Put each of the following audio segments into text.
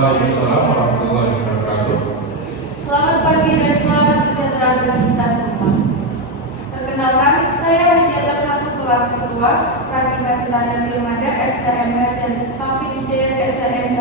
Waalaikumsalam warahmatullahi wabarakatuh. Selamat pagi dan selamat sejahtera bagi kita semua. Perkenalkan, saya Mediator 1 selaku Ketua, Radhika Titana Firmada SHMH dan Taufik Hidayat SHMH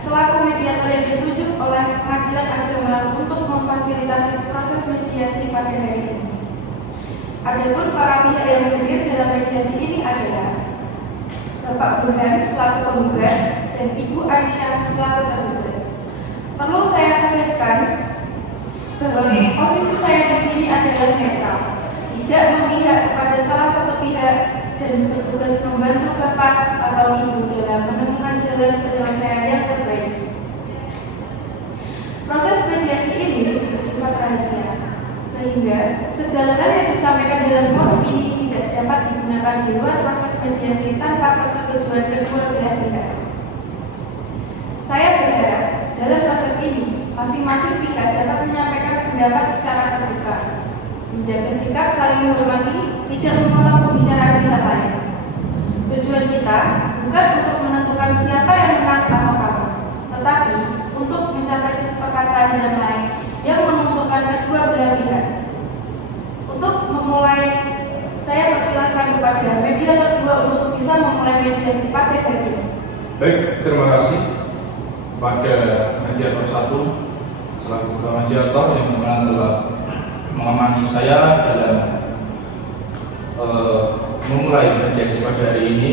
selaku mediator yang ditunjuk oleh Pengadilan Agama untuk memfasilitasi proses mediasi pada hari ini. Adapun para pihak yang hadir dalam mediasi ini adalah Bapak Burhan selaku penggugat dan Ibu Aisyah selaku tergugat. Perlu saya tegaskan bahwa posisi saya di sini adalah netral, tidak memihak kepada salah satu pihak dan bertugas membantu Bapak atau Ibu dalam menemukan jalan penyelesaian yang terbaik. Proses mediasi ini bersifat rahasia, sehingga segala hal yang disampaikan dalam forum ini tidak dapat digunakan di luar proses mediasi tanpa persetujuan kedua belah pihak. Saya berharap dalam proses ini masing-masing pihak dapat menyampaikan pendapat secara terbuka, menjaga sikap saling menghormati, tidak memotong pembicaraan pihak lain. Tujuan kita bukan untuk menentukan siapa yang menang atau kalah, tetapi untuk mencapai kesepakatan damai yang menguntungkan kedua belah pihak. Untuk memulai, saya persilakan kepada mediator 2 untuk bisa memulai mediasi pada hari ini. Baik, terima kasih kepada mediator 1 selaku ketua mediator yang dimana telah mengamani saya dalam memulai mediasi pada hari ini.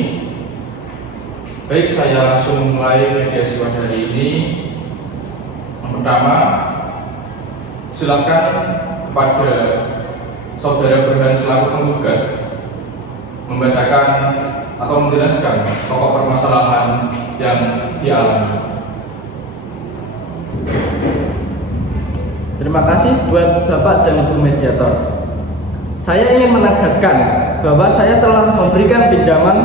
Baik, saya langsung mulai mediasi pada hari ini. Yang pertama, silakan kepada Saudara Burhan selaku penggugat membacakan atau menjelaskan pokok permasalahan yang dialami. Terima kasih buat Bapak dan Ibu Mediator. Saya ingin menegaskan bahwa saya telah memberikan pinjaman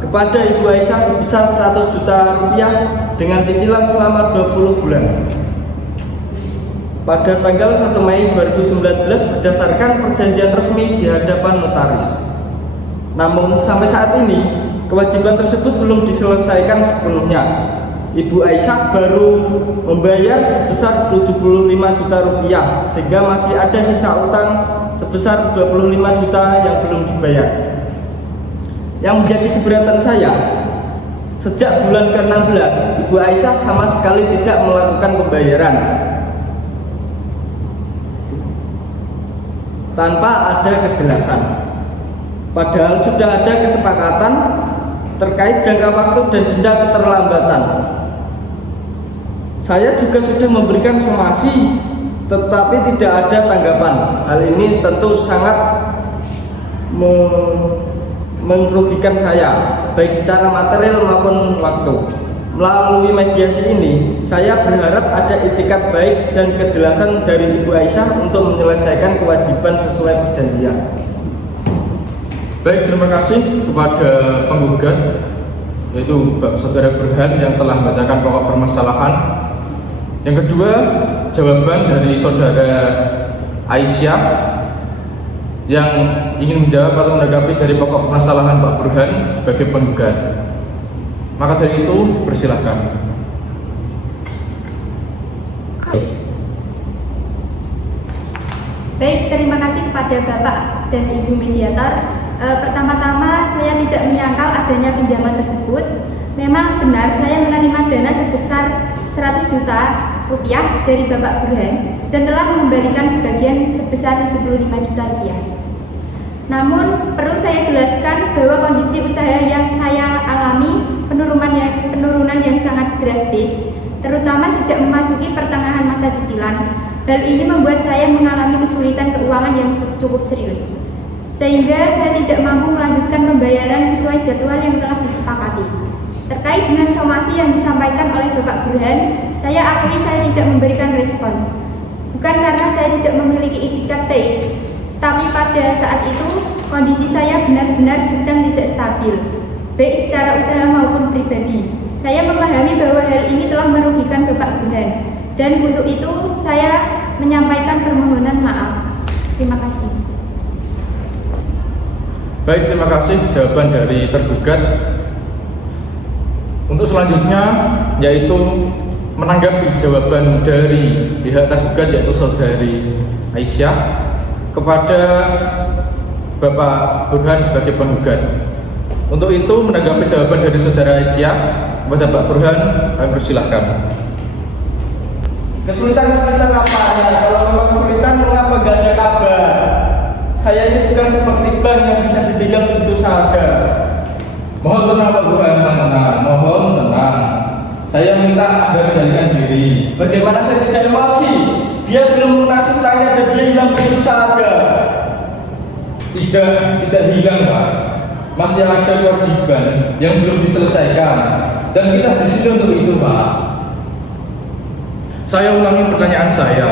kepada Ibu Aisyah sebesar 100 juta rupiah dengan cicilan selama 20 bulan. Pada tanggal 1 Mei 2019 berdasarkan perjanjian resmi di hadapan notaris. Namun sampai saat ini kewajiban tersebut belum diselesaikan sepenuhnya. Ibu Aisyah baru membayar sebesar 75 juta rupiah, sehingga masih ada sisa utang sebesar 25 juta yang belum dibayar. Yang menjadi keberatan saya, sejak bulan ke-16 Ibu Aisyah sama sekali tidak melakukan pembayaran tanpa ada kejelasan. Padahal sudah ada kesepakatan terkait jangka waktu dan denda keterlambatan. Saya juga sudah memberikan somasi, tetapi tidak ada tanggapan. Hal ini tentu sangat merugikan saya, baik secara material maupun waktu. Melalui mediasi ini, saya berharap ada itikat baik dan kejelasan dari Ibu Aisyah untuk menyelesaikan kewajiban sesuai perjanjian. Baik, terima kasih kepada penggugat, yaitu Saudara Burhan yang telah membacakan pokok permasalahan. Yang kedua, jawaban dari Saudara Aisyah yang ingin menjawab atau menanggapi dari pokok permasalahan Pak Burhan sebagai penggugat. Maka dari itu dipersilakan. Baik, terima kasih kepada Bapak dan Ibu Mediator. Pertama-tama saya tidak menyangkal adanya pinjaman tersebut. Memang benar saya menerima dana sebesar 100 juta rupiah dari Bapak Burhan dan telah mengembalikan sebagian sebesar 75 juta rupiah. Namun perlu saya jelaskan bahwa kondisi usaha yang saya alami penurunan yang sangat drastis, terutama sejak memasuki pertengahan masa cicilan. Hal ini membuat saya mengalami kesulitan keuangan yang cukup serius, sehingga saya tidak mampu melanjutkan pembayaran sesuai jadwal yang telah disepakati. Terkait dengan somasi yang disampaikan oleh Bapak Burhan, saya akui saya tidak memberikan respons. Bukan karena saya tidak memiliki itikat baik, tapi pada saat itu kondisi saya benar-benar sedang tidak stabil, baik secara usaha maupun pribadi. Saya memahami bahwa hal ini telah merugikan Bapak Burhan, dan untuk itu saya menyampaikan permohonan maaf. Terima kasih. Baik, terima kasih jawaban dari tergugat. Untuk selanjutnya yaitu menanggapi jawaban dari pihak tergugat yaitu saudari Aisyah kepada Bapak Burhan sebagai penggugat. Untuk itu menanggapi jawaban dari saudara Aisyah kepada Pak Burhan, kami persilahkan. Kesulitan apa ya? Kalau memang kesulitan, mengapa gak ada kabar? Saya ini bukan seperti ban yang bisa ditinggal begitu saja. Mohon tenang Pak Burhan, mohon tenang. Saya minta Anda kendalikan diri. Bagaimana saya tidak emosi? Dia belum lunasi utangnya dan dia hilang begitu saja. Tidak hilang Pak. Masih ada kewajiban yang belum diselesaikan. Dan kita di sini untuk itu Pak. Saya ulangi pertanyaan saya.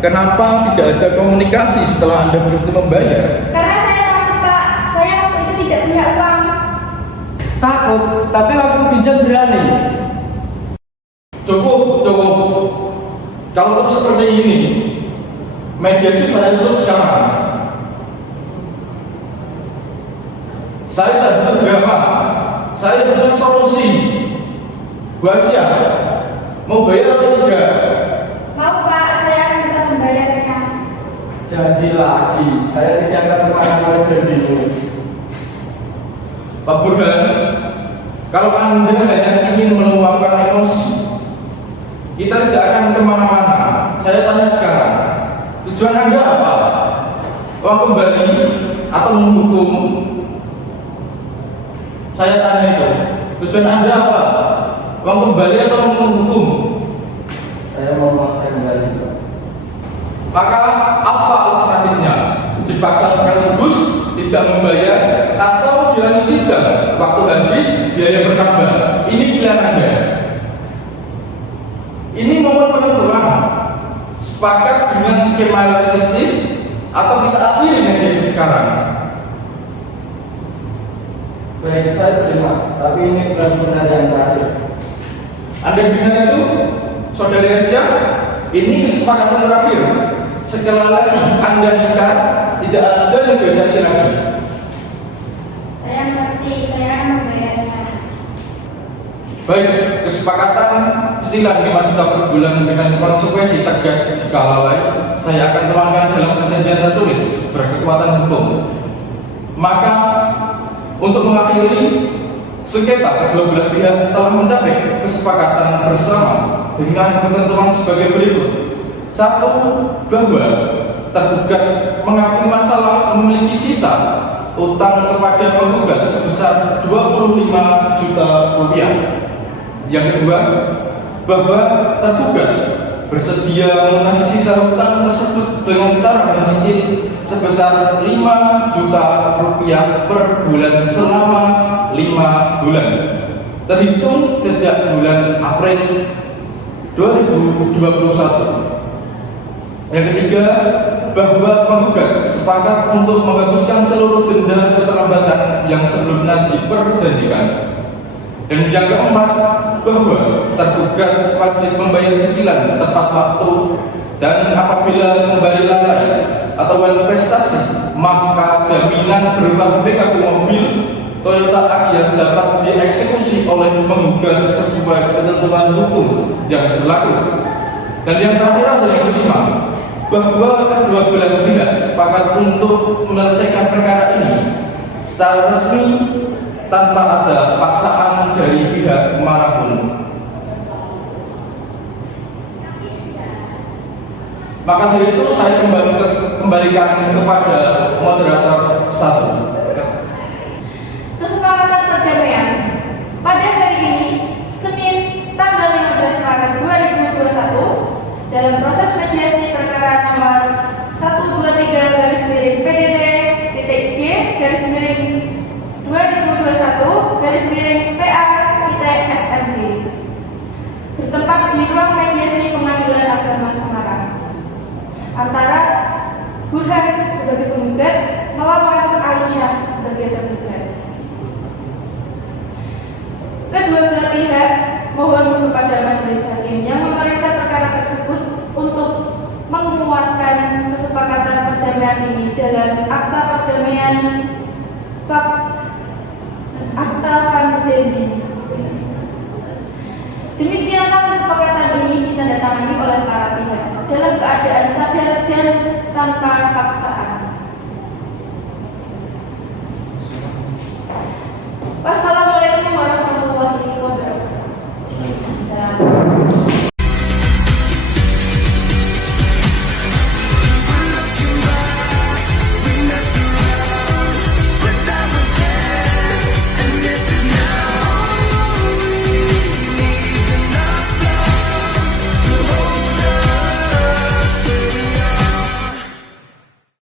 Kenapa tidak ada komunikasi setelah Anda berhenti membayar? Karena saya takut Pak, saya waktu itu tidak punya uang. Takut, tapi waktu pinjam berani. Cukup. Kalau terus seperti ini, mediasi saya tutup sekarang. Saya tidak butuh drama. Saya butuh solusi. Bu Aisyah, mau bayar atau tidak? Mau Pak, saya akan tetap membayarnya. Janji lagi, saya tidak akan termakan oleh janjimu. Pak Burhan, kalau Anda hanya ingin meluapkan emosi, kita tidak akan kemana-mana. Saya tanya sekarang, tujuan Anda apa? Uang kembali atau menghukum? Saya tanya itu, tujuan Anda apa? Uang kembali atau menghukum? Saya mau uang saya kembali. Maka apa alternatifnya? Dipaksa sekaligus, tidak membayar, atau dilanjut sidang? Waktu habis, biaya bertambah. Ini pilihan Anda. Ini momen penentuan. Sepakat dengan skema realistis atau kita akhiri mediasi sekarang? Baik, saya terima, tapi ini benar-benar yang terakhir. Anda dengar itu, saudari Aisyah? Ini kesepakatan terakhir. Sekali lagi Anda ikat, tidak ada negosiasi lagi. Saya mengerti, saya akan membayarnya. Baik, kesepakatan cicilan 5 juta per bulan dengan konsekuensi tegas jika lalai, saya akan tuangkan dalam perjanjian tertulis berkekuatan hukum. Maka untuk mengakhiri sengketa, kedua belah pihak telah mencapai kesepakatan bersama dengan ketentuan sebagai berikut. 1. Bahwa tergugat mengakui masalah memiliki sisa utang kepada penggugat sebesar 25 juta rupiah. Yang kedua, bahwa tergugat bersedia melunasi sisa hutang tersebut dengan cara mencicil sebesar 5 juta rupiah per bulan selama 5 bulan terhitung sejak bulan April 2021. Yang ketiga, bahwa penggugat sepakat untuk menghapuskan seluruh denda keterlambatan yang sebelumnya diperjanjikan. Dan yang keempat, bahwa tergugat wajib membayar cicilan tepat waktu dan apabila kembali lalai atau investasi, maka jaminan berupa PKU mobil Toyota Agya dapat dieksekusi oleh penggugat sesuai ketentuan hukum yang berlaku. Dan yang terakhir adalah yang kelima, bahwa kedua belah pihak sepakat untuk menyelesaikan perkara ini secara resmi tanpa ada paksaan dari pihak manapun. Maka dari itu saya kembalikan kepada moderator 1. Kesepakatan perdamaian pada hari ini, Senin tanggal 15 Maret 2021, dalam proses mediasi perkara nomor 123-PDD-G-2021-PA-SMB bertempat di ruang mediasi Pengadilan Agama Semarang antara Burhan sebagai penggugat melawan Aisyah sebagai tergugat. Kedua belah pihak mohon kepada majelis hakim yang memeriksa perkara tersebut untuk menguatkan kesepakatan perdamaian ini dalam akta perdamaian akta Van Dendi. Demikianlah kesepakatan ini dalam keadaan sadar dan tanpa paksaan. Pasal